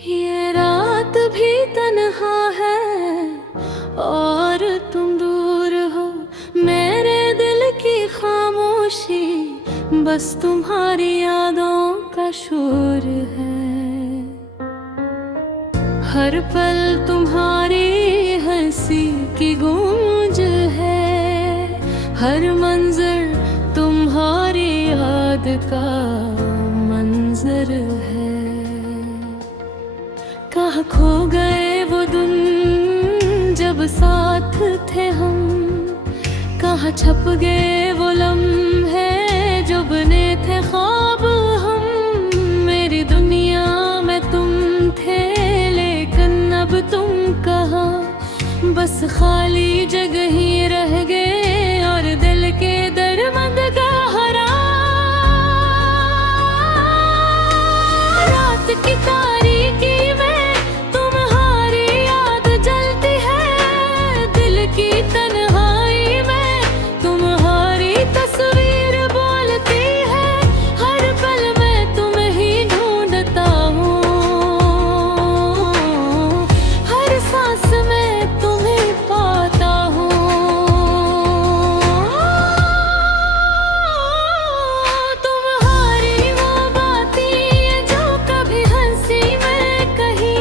ये रात भी तन्हा है और तुम दूर हो। मेरे दिल की खामोशी बस तुम्हारी यादों का शोर है। हर पल तुम्हारी हंसी की गूंज है। हर मंजर तुम्हारी याद का मंजर है। कहाँ खो गए वो दिन जब साथ थे हम। कहाँ छप गए वो लम्हे जो बने थे ख्वाब हम। मेरी दुनिया में तुम थे लेकिन अब तुम कहाँ। बस खाली जगह ही रह गए और दिल के दरमंद का हरा। रात की तारीकी में तुम्हारी याद जलती है। दिल की तन्हाई में तुम्हारी तस्वीर बोलती है। हर पल मैं तुम्हें ही ढूंढता हूँ। हर सांस में तुम्हें पाता हूँ। तुम्हारी वो बातें जो कभी हंसी में कही,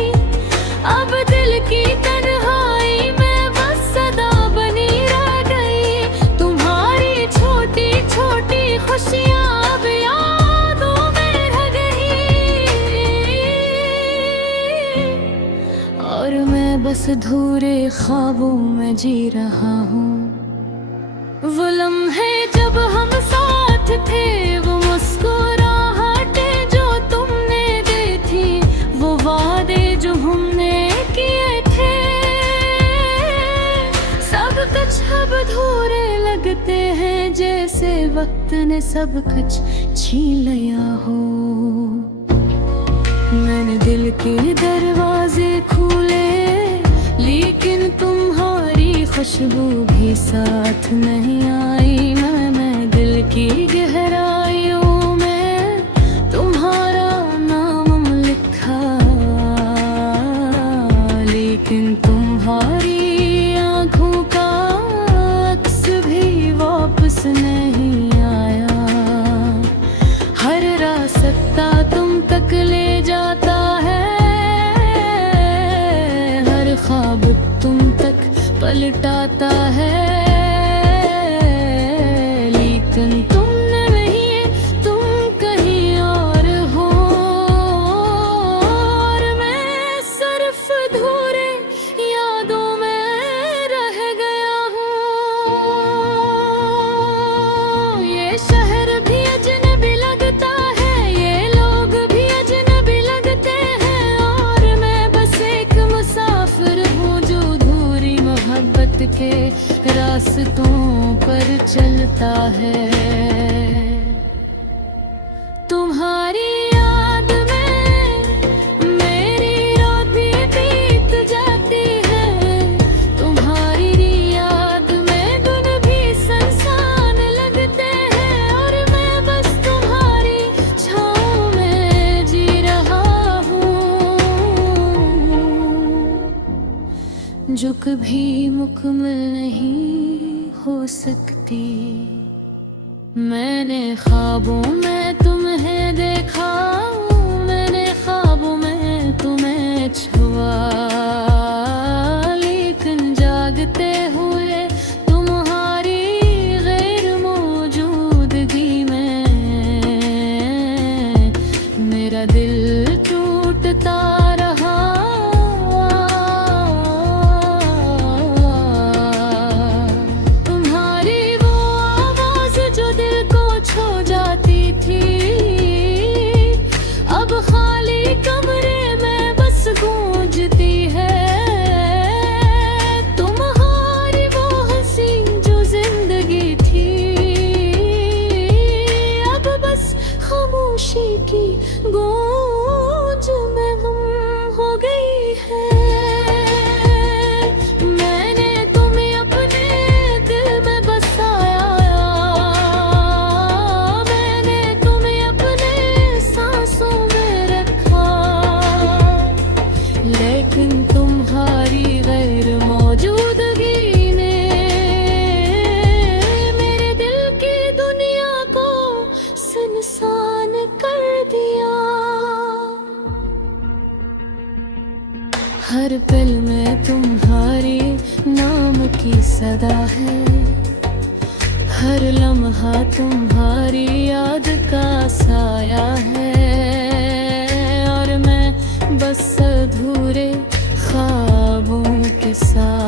अब दिल की तन्हाई में बस सदा बनी रह गई। तुम्हारी छोटी छोटी खुशियाँ अब यादों में रह गई और मैं बस अधूरे ख्वाबों में जी रहा हूँ। वो लम्हे जब हम साथ थे, वो मुस्कुराहटें जो तुमने दी थी, वो वादे जो हमने किए थे, सब कुछ अब अधूरे लगते हैं। जैसे वक्त ने सब कुछ छीन लिया हो। मैंने दिल के दरवाजे खोले लेकिन तुम्हारी खुशबू भी साथ नहीं आई। मैं दिल की गहराइयों में तुम्हारा नाम लिखा, लेकिन तुम्हारी आँखों का अक्स भी वापस नहीं आया। हर रास्ता तुम तक ले जाता है, हर ख्वाब तुम तक पलटाता है, लेकिन तुम नहीं, तुम कहीं और हो। और मैं सिर्फ अधूरे यादों में रह गया हूँ। ये शहर भी अजनबी लगता है, ये लोग भी अजनबी लगते हैं और मैं बस एक मुसाफिर हूँ जो अधूरी मोहब्बत के रास्तों पर चलता है। तुम्हारी याद में मेरी रात भी बीत जाती है। तुम्हारी याद में दिन भी सुनसान लगते हैं और मैं बस तुम्हारी छाँव में जी रहा हूँ, जो कभी मुकम्मल नहीं हो सकती। मैंने ख्वाबों में तुम्हें देखा, मैंने ख्वाबों में तुम्हें छुआ, लेकिन जागते हुए तुम्हारी गैर मौजूदगी में मेरा दिल टूटता रहा। तुम्हारी वो आवाज जो दिल को छू जाती थी, सदा है। हर लम्हा तुम्हारी याद का साया है, और मैं बस अधूरे ख्वाबों के साथ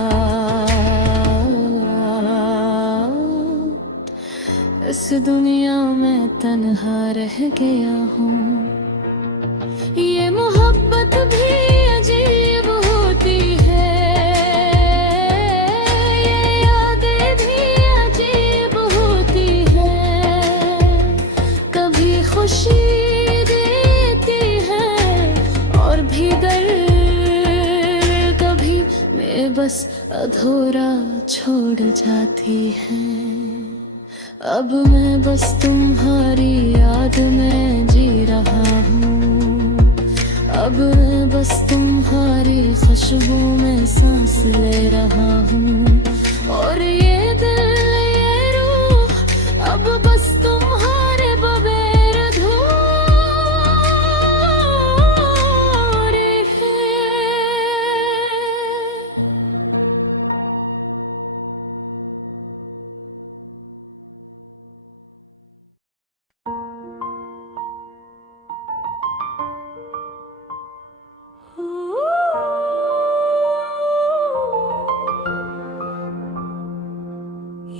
इस दुनिया में तन्हा रह गया हूँ। ये मोहब्बत भी अजीब होती है, ये यादें भी अजीब होती हैं। कभी खुशी देती है और भी दर्द, कभी बेबस अधूरा छोड़ जाती है। अब मैं बस तुम्हारी याद में जी रहा हूँ, अब मैं बस तुम्हारी खुशबू में सांस ले रहा हूँ। और ये दिल ये रूह अब बस तुम्हारे बगैर अधूरे है।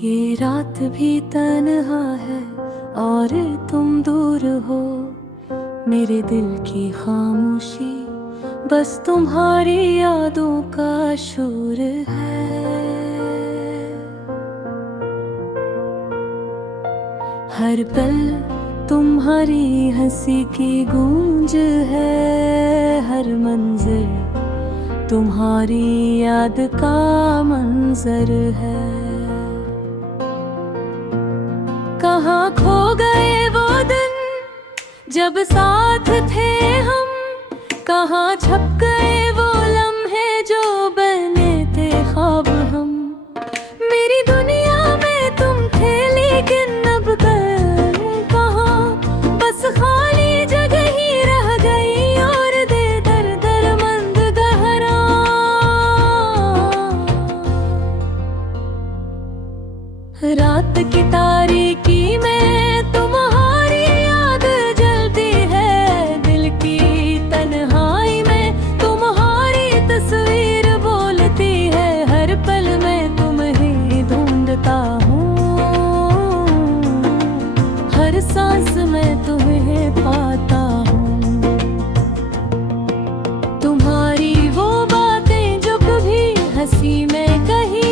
ये रात भी तन्हा है और तुम दूर हो, मेरे दिल की खामोशी बस तुम्हारी यादों का शोर है। हर पल तुम्हारी हंसी की गूंज है, हर मंजिल तुम्हारी याद का मंजर है। कहाँ खो गए वो दिन जब साथ थे हम, कहाँ छप गए वो लम्हे जो बने थे ख्वाब हम। मेरी दुनिया में तुम थे लेकिन अब कहाँ, बस खाली जगह ही रह गई और दे दर दर मंद गहरा। रात की तारीकी में तुम्हारी याद जलती है, दिल की तन्हाई में तुम्हारी तस्वीर बोलती है। हर पल में तुम्हें ढूंढता हूँ, हर सांस में तुम्हें पाता हूँ। तुम्हारी वो बातें जो कभी हंसी में कही,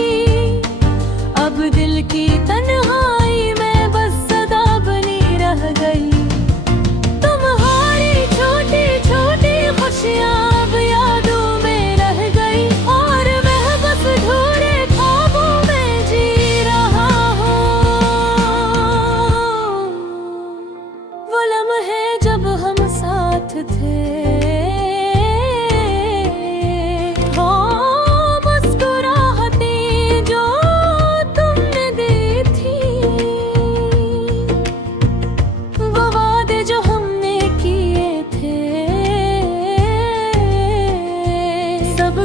अब दिल की तन्हाई में बस सदा बनी रह गई। तुम्हारी छोटी छोटी खुशियाँ अब यादों में रह गई, और मैं बस अधूरे ख्वाबों में जी रहा हूँ। वो लम्हे जब हम साथ थे,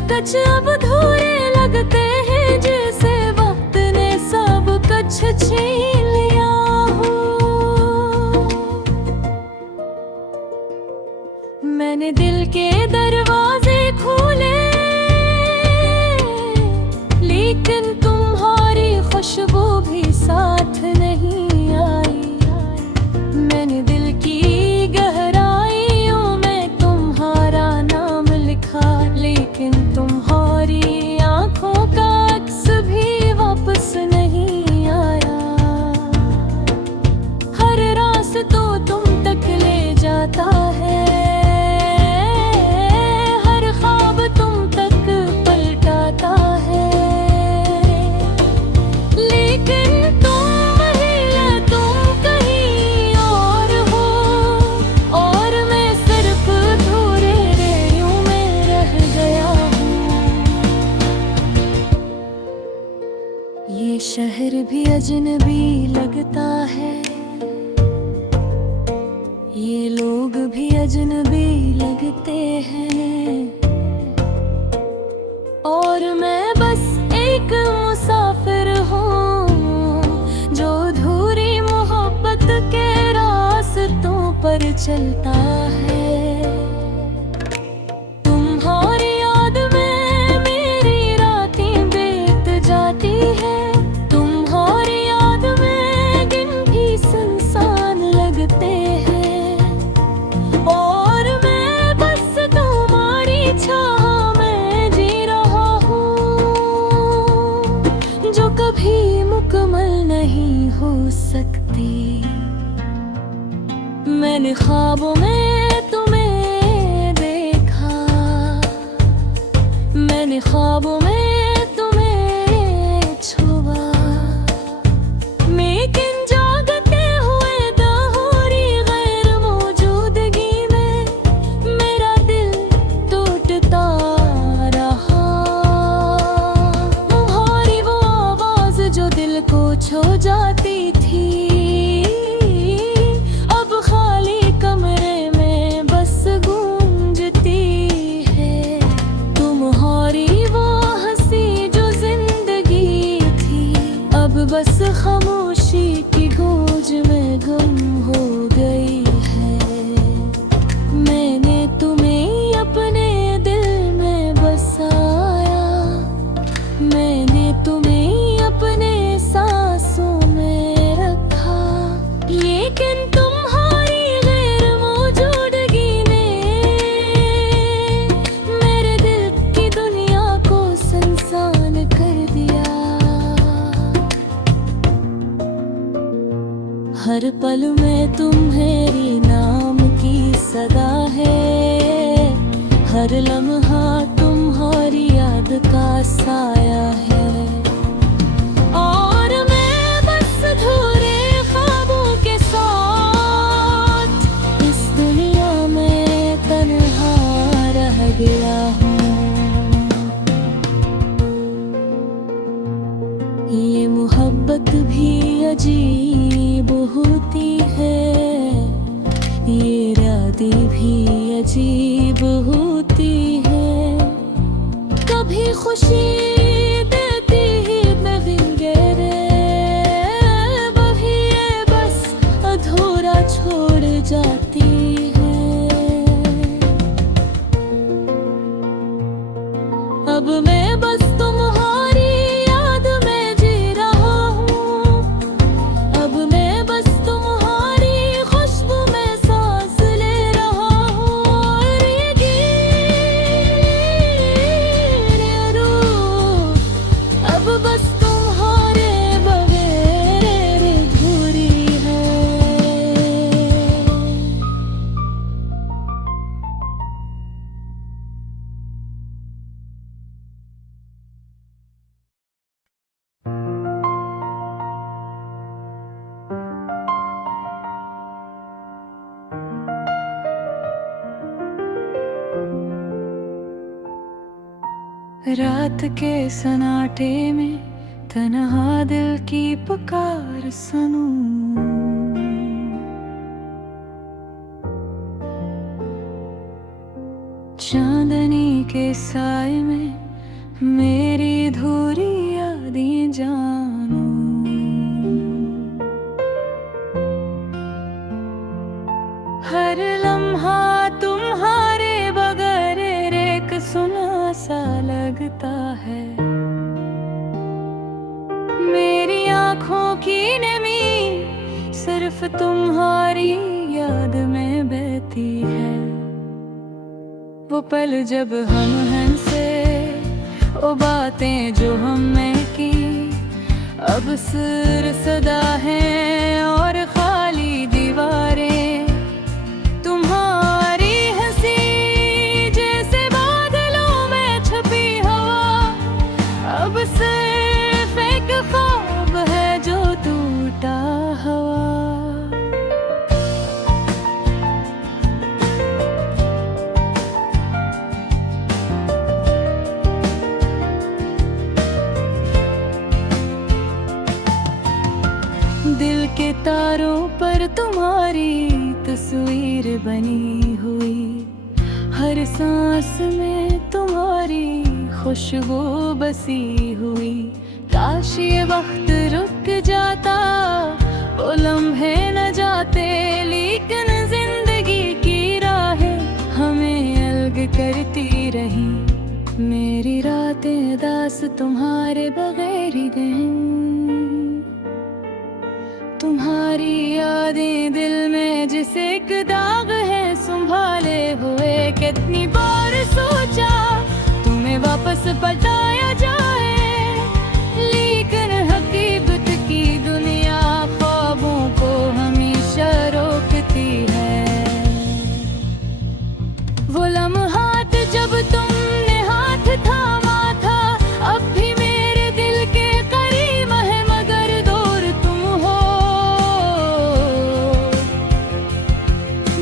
कुछ अब अधूरे लगते हैं, जैसे वक्त ने सब कुछ छीन लिया हो। मैंने दिल के दरवाजे खोले, लेकिन तुम्हारी खुशबू भी साथ नहीं आई। मैंने दिल की गहराइयों में तुम्हारा नाम लिखा, लेकिन तुम्हारी आंखों का अक्स भी वापस नहीं आया। हर रास्ता तुम तक ले जाता है, हर ख्वाब तुम तक पलटाता है। लेकिन तुम महिला तुम कहीं और हो, और मैं सिर्फ अधूरे रेयों में रह गया हूँ। ये शहर भी अजनबी लगता है, ये लोग भी अजनबी लगते हैं, और मैं बस एक मुसाफिर पर चलता है। तुम्हारी याद में मेरी रातें बीत जाती है। तुम्हारी याद में दिन भी सुनसान लगते हैं। और मैं बस तुम्हारी छाह में जी रहा हूँ, जो कभी मुकम्मल नहीं हो सकती। मैंने ख्वाबों में तुम्हें देखा, मैंने ख्वाबों में तुम्हें छुआ, लेकिन जागते हुए दाहुरी गैर मौजूदगी में मेरा दिल टूटता रहा। तुम्हारी वो आवाज जो दिल को छू जाती थी, अब खाली कमरे में बस गूंजती है। तुम्हारी वो हंसी जो जिंदगी थी, अब बस खामोशी की गूंज में गुम हो गई है। मैंने तुम्हें अपने दिल में बसाया, मैंने तुम्हें अपने सांसों में रखा, लेकिन तुम्हारी गैर मौजूदगी ने मेरे दिल की दुनिया को सुनसान कर दिया। हर पल में तुम्हारी नाम की सदा है, हर लम्हा तुम्हारी याद का साया है। और मैं बस अधूरे ख्वाबों के साथ इस दुनिया में तन्हा रह गया हूँ। ये मोहब्बत भी अजीब होती है, ये रातें भी अजीब होती है। कभी खुशी देती ही वगैरह, वही ये बस अधूरा छोड़ जाती है। अब मैं बस तुम्हारी याद में जी रहा हूँ, अब मैं बस तुम्हारी खुशबू में सांस ले रहा हूँ। और ये गीत रूह अब बस तुम्हारे बगैर अधूरी है। रात के सन्नाटे में तन्हा दिल की पुकार सुनूं, चांदनी के साए में मेरी अधूरी यादें जानूं। हर लम्हा तुम्हारे बगैर एक सुना सा लगता है। मेरी आँखों की नमी सिर्फ तुम्हारी याद में बहती है। वो पल जब हम हंसे, वो बातें जो हमने की, अब सिर सदा है और खाली दीवारें। तुम्हारी हंसी जैसे बादलों में छुपी हवा, अब सिर्फ एक ख्वाब है जो टूटा हुआ। दिल के तारों पर तुम्हारी तस्वीर बनी हुई, हर सांस में तुम्हारी खुशबू बसी हुई। काश ये वक्त रुक जाता, वो लम्हे न जाते, लेकिन जिंदगी तुम्हारे बगैर ही दिन। तुम्हारी यादें दिल में जिसे एक दाग है संभाले हुए। कितनी बार सोचा तुम्हें वापस पलटाया जाए, लेकिन हकीकत की दुनिया ख्वाबों को हमेशा रोकती है। वो लम्हात जब तुमने हाथ थामा था, अब भी मेरे दिल के करीब है, मगर दूर तुम हो।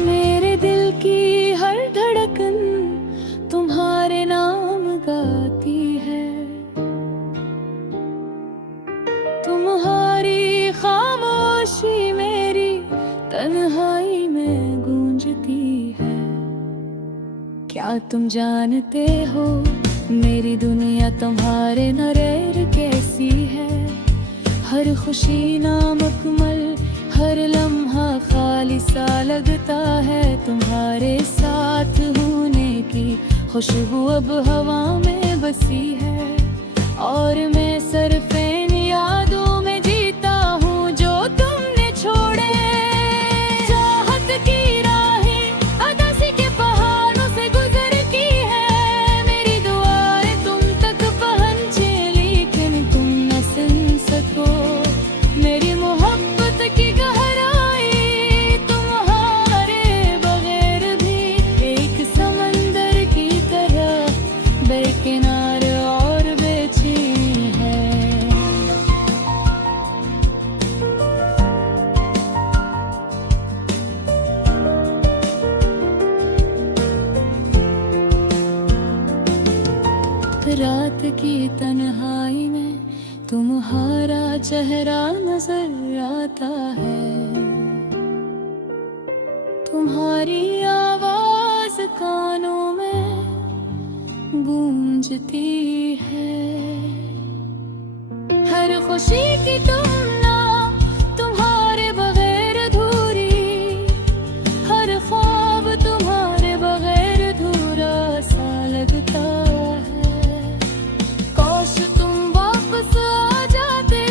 मेरे दिल की हर धड़कन तुम्हारे नाम गाती है। तुम्हारी खामोशी मेरी तन्हाई में गूंजती है। क्या तुम जानते हो मेरी दुनिया तुम्हारे नरेर कैसी है? हर खुशी नामुकम्मल, हर लम्हा खाली सा लगता है। तुम्हारे साथ होने की खुशबू अब हवा में बसी है, और मैं सिर्फ इन यादों में जीता हूँ जो तुमने छोड़े। चाहत की राहें अदासी के पहाड़ों से गुजर की है, मेरी दुआएं तुम तक पहुँचे, लेकिन तुम न सुन सको मेरी मोहब्बत की गहराई। तुम्हारे बगैर भी एक समंदर की तरह बेकिनार और बेचैन है। रात की तन्हाई में तुम्हारा चेहरा नजर आता है। तुम्हारी आवाज कानों में गूंजती है। हर खुशी की तुमना तुम्हारे बगैर अधूरी, हर ख्वाब तुम्हारे बगैर अधूरा सा लगता है। काश तुम वापस आ जाते,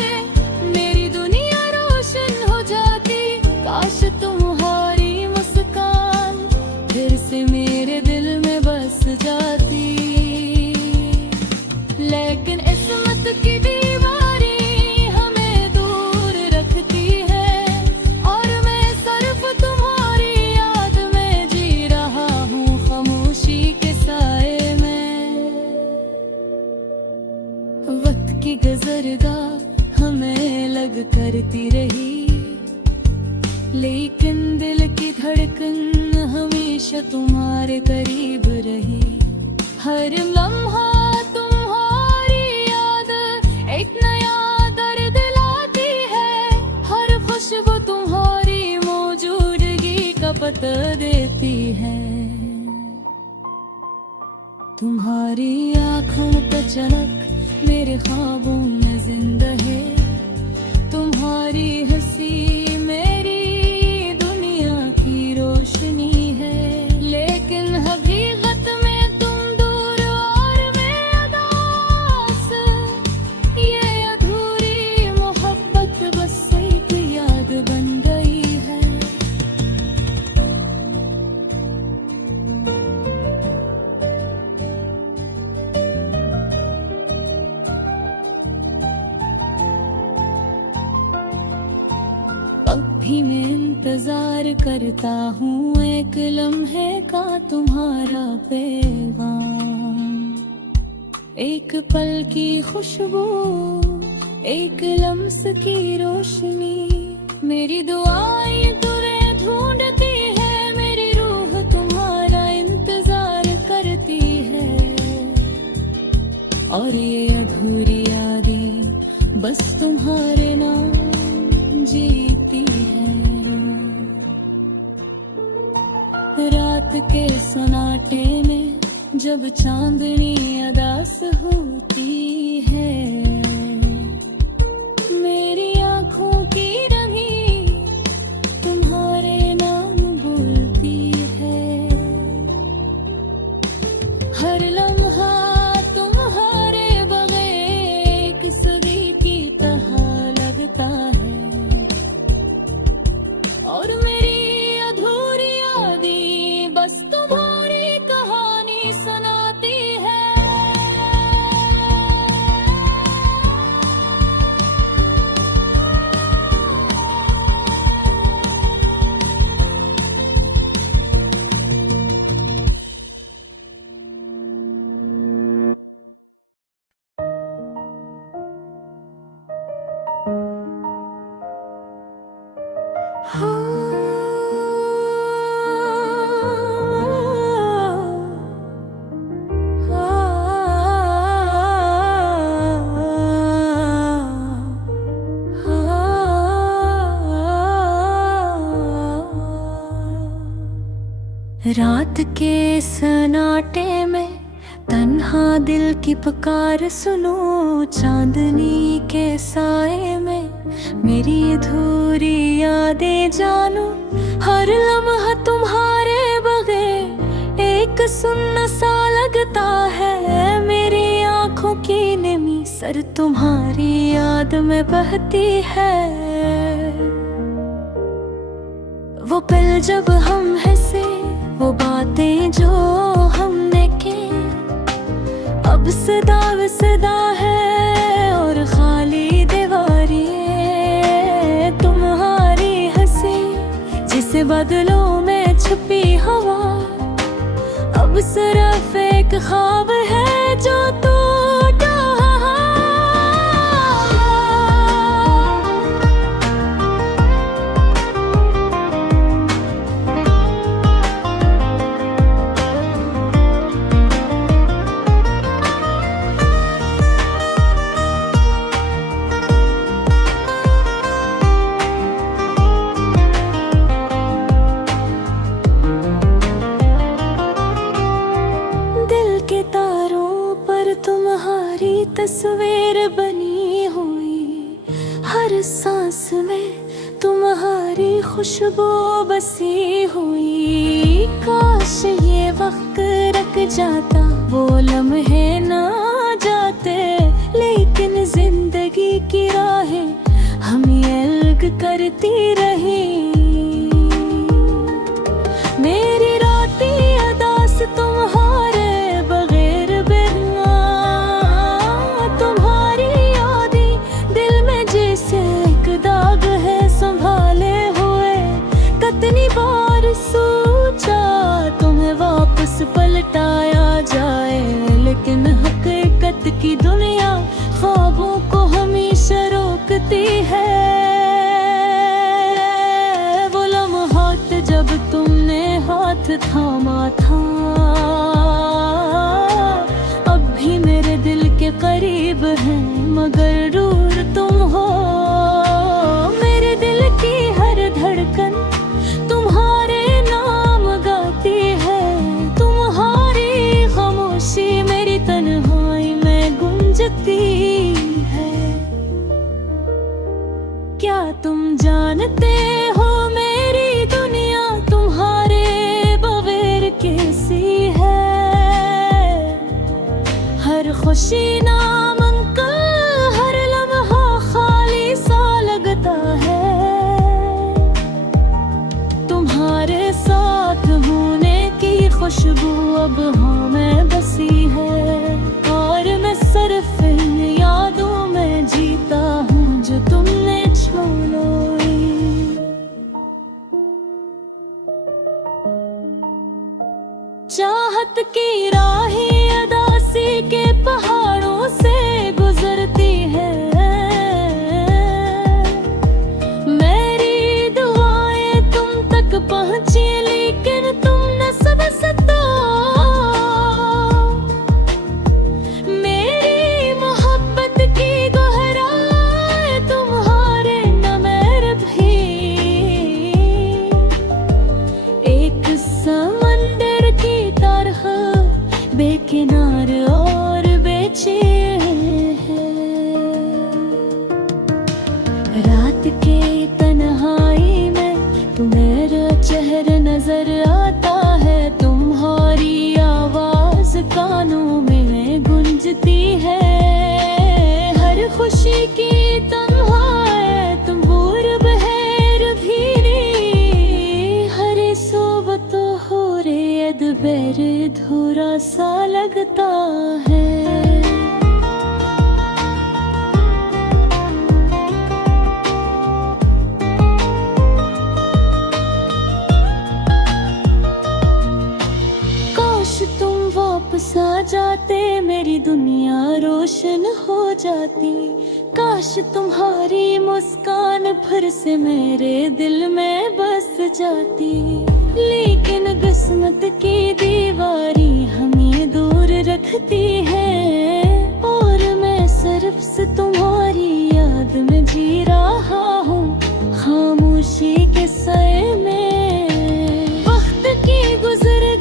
मेरी दुनिया रोशन हो जाती। काश तुम्हारी मुस्कान फिर से मेरे दिल में बस जाती, लेकिन किस्मत की दीवारी हमें दूर रखती है, और मैं सिर्फ तुम्हारी याद में जी रहा हूँ खामोशी के साए में। वक्त की गुजरगाह हमें लग करती रही, लेकिन दिल की धड़कन हमेशा तुम्हारे करीब रही। हर लम्हा तुम्हारी याद एक नया दर्द लाती है, हर खुशबू तुम्हारी मौजूदगी का पता देती है। तुम्हारी आँखों का चमक मेरे ख्वाबों में जिंदा है। तुम्हारी हंसी मेरी दुनिया की रोशनी है, लेकिन हकीकत में तुम दूर और मैं अदास। ये अधूरी मोहब्बत बस एक याद बन गई है। अब भी मैं इंतजार करता हूँ एक लम्हे का तुम्हारा पैगाम। एक पल की खुशबू, एक लम्स की रोशनी, मेरी दुआएं तुम्हें ढूंढती है। मेरी रूह तुम्हारा इंतजार करती है, और ये अधूरी यादें बस तुम्हारे नाम जीती है। रात के सन्नाटे में जब चांदनी अदास होती है, मेरी आँखों की रंगी तुम्हारे नाम बोलती है। हर लम्हा तुम्हारे बगैर रात के सन्नाटे में तन्हा दिल की पुकार सुनो, चांदनी के साए में मेरी अधूरी यादें जानो। हर लम्हा तुम्हारे बगैर एक सुन्न सा लगता है, मेरी आंखों की नमी सर तुम्हारी याद में बहती है। वो पल जब हम हंसे, वो बातें जो हमने की, अब सदा विसदा है और खाली दीवारी। तुम्हारी हंसी जिसे बादलों में छुपी हवा, अब सिर्फ एक ख्वाब है जो टूटा। तुम्हारी तस्वीर बनी हुई, हर सांस में तुम्हारी खुशबू बसी हुई। काश ये वक्त रुक जाता, वो लम्हे ना जाते, लेकिन जिंदगी की राहें हमें अलग करती रही। मेरी रातें अदास तुम्हारे पलटाया जाए, लेकिन हकीकत की दुनिया ख्वाबों को हमेशा रोकती है। वो लम्हात जब तुमने हाथ थामा था, अब भी मेरे दिल के करीब है, मगर दूर तुम हो। मेरे दिल की हर धड़कन तुम्हारे नाम गाती है, मेरी तन्हाई में गूंजती है। क्या तुम जानते हो मेरी दुनिया तुम्हारे बगैर कैसी है? हर खुशी नामुमकिन, हर लम्हा खाली सा लगता है। तुम्हारे साथ होने की खुशबू अब हमें बसी है, और मैं सिर्फ इन यादों में जीता हूँ जो तुमने छोड़ी। चाहत की राहें अदासी के पहाड़ों से गुजरती है, मेरी दुआएं तुम तक पहुँची, लेकिन तुमने सब सता। मेरी मोहब्बत की गहराई तुम्हारे न मेरे भी, एक समंदर की तरह बेकिनार और बेचैन है। रात के तन्हाई में तुम्हारा चेहरा नजर आता है, तुम्हारी आवाज कानों में गूंजती है। हर खुशी की तन्हाई तुम दूर बहर भी नहीं, हर सोबत हो रे अदबर धूरा सा लगता है। तुम वापस आ जाते, मेरी दुनिया रोशन हो जाती। काश तुम्हारी मुस्कान फिर से मेरे दिल में बस जाती, लेकिन किस्मत की दीवारी हमें दूर रखती है, और मैं सिर्फ से तुम्हारी याद में जी रहा हूँ खामोशी के साए में। वक्त की गुजर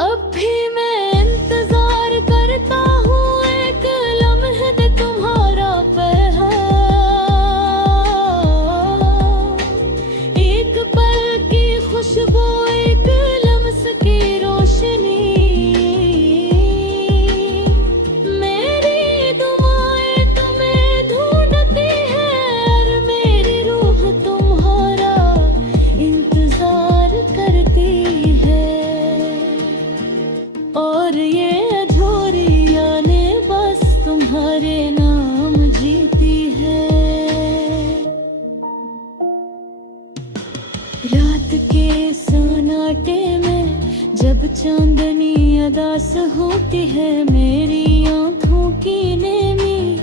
अब भी मैं इंतजार करता हूँ एक लम्हे पे तुम्हारा पैगाम, एक पल की खुशबू, एक लम्स की रोशनी। मेरी दुआएं तुम्हें ढूंढती है और मेरी रूह तुम्हारा इंतजार करती है। और ये अधूरी यादें बस तुम्हारे नाम जीती है। रात के सन्नाटे में जब चांदनी अदास होती है, मेरी आँखों की नेमी